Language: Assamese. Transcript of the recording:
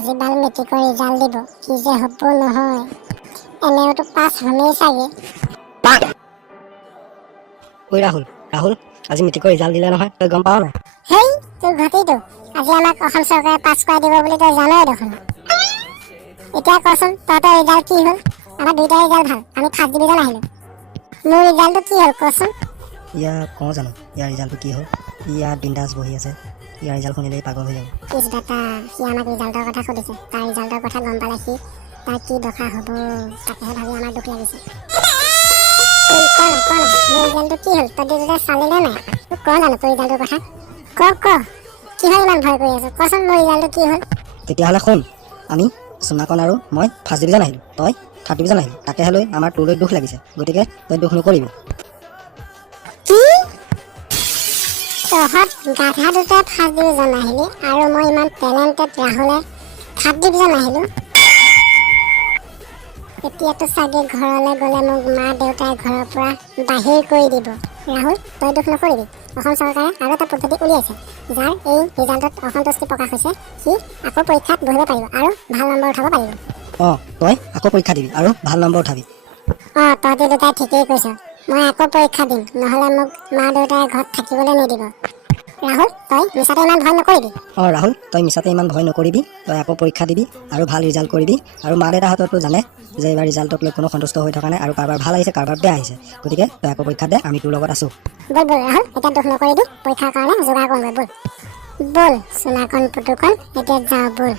আজি বাল মেট্ৰিকৰ ৰিজাল্ট দিব কি যে হ'ব নহয় এনেওতো পাছ হমেই চাগে ঐ ৰাহুল আজি মেট্ৰিকৰ ৰিজাল্ট দিলে নহয় তই গম পাৱ নাই হেই তোৰ ঘটিটো আজি আমাক অসম চৰকাৰে পাছ কৰাই দিব বুলি তই জানই দেখোন এতিয়া কচোন তহঁতৰ ৰিজাল্ট কি হ'ল আমাৰ দুইটাৰ ৰিজাল্ট ভাল আমি ফাৰ্ষ্ট ডিভিজন আহিলোঁ মোৰ ৰিজাল্টটো কি হ'ল কচোন ইয়াৰ কওঁ জানো ইয়াৰ ৰিজাল্টটো কি হ'ল ইয়াৰ বিন্দাছ বহি আছে ইয়াৰ ৰিজাল্ট শুনিলেই পাগল হৈ যাব ইছ বেটা সি আমাক ৰিজাল্টৰ কথা সুধিছে তাৰ ৰিজাল্টৰ কথা গম পালে সি তাৰ কি দশা হ'ব তাকেহে ভাবি আমাৰ দুখ লাগিছে মোৰ ৰিজাল্টটো কি হ'ল তই দুটা চালিনে নাই ক জানো তোৰ ৰিজাল্টৰ কথা ক কিহৰ ইমান ভয় কৰি আছ কচোন মোৰ ৰিজাল্টটো কি হ'ল তেতিয়াহ'লে শুন আমি সোণাকণ আৰু মই ফাৰ্ষ্ট ডিভিজন আহিলোঁ তই থাৰ্ড ডিভিজন আহিলোঁ তাকেহে লৈ আমাৰ তোলৈ দুখ লাগিছে গতিকে তই দুখ নকৰিবি কি তহঁত গাধা দুটাই ফাৰ্ষ্ট ডিভিজন আহিলি আৰু মই ইমান টেলেণ্টেড ৰাহুলে থাৰ্ড ডিভিজন আহিলোঁ এতিয়াতো চাগে ঘৰলৈ গ'লে মোক মা দেউতাই ঘৰৰ পৰা বাহিৰ কৰি দিব ৰাহুল তই দুখ নকৰিবি অসম চৰকাৰে আৰু এটা পদ্ধতি উলিয়াইছে যাৰ এই ৰিজাল্টত অসন্তুষ্টি প্ৰকাশ হৈছে সি আকৌ পৰীক্ষাত বহিব পাৰিব আৰু ভাল নম্বৰ উঠাব পাৰিব অঁ তই আকৌ পৰীক্ষা দিবি আৰু ভাল নম্বৰ উঠাবি তহঁতি দুটাই ঠিকেই কৈছ মই আকৌ পৰীক্ষা দিম নহ'লে মোক মা দেউতাই ঘৰত থাকিবলৈ নিদিব ৰাহুল তই মিছাতে ইমান ভয় নকৰিবি ৰাহুল তই মিছাতে ইমান ভয় নকৰিবি তই আকৌ পৰীক্ষা দিবি আৰু ভাল ৰিজাল্ট কৰিবি আৰু মা দেউতাহঁতৰতো জানে যে এইবাৰ ৰিজাল্টক লৈ কোনো সন্তুষ্ট হৈ থকা নাই আৰু কাৰোবাৰ ভাল আহিছে কাৰোবাৰ বেয়া আহিছে গতিকে তই আকৌ পৰীক্ষা দে আমি তোৰ লগত আছোঁ বল ৰাহুল এতিয়া দুখ নকৰিবি পৰীক্ষাৰ কাৰণে যোগাৰ কৰোঁগৈ বল সোণাকণ পুতুকণ এতিয়া যাওঁ বল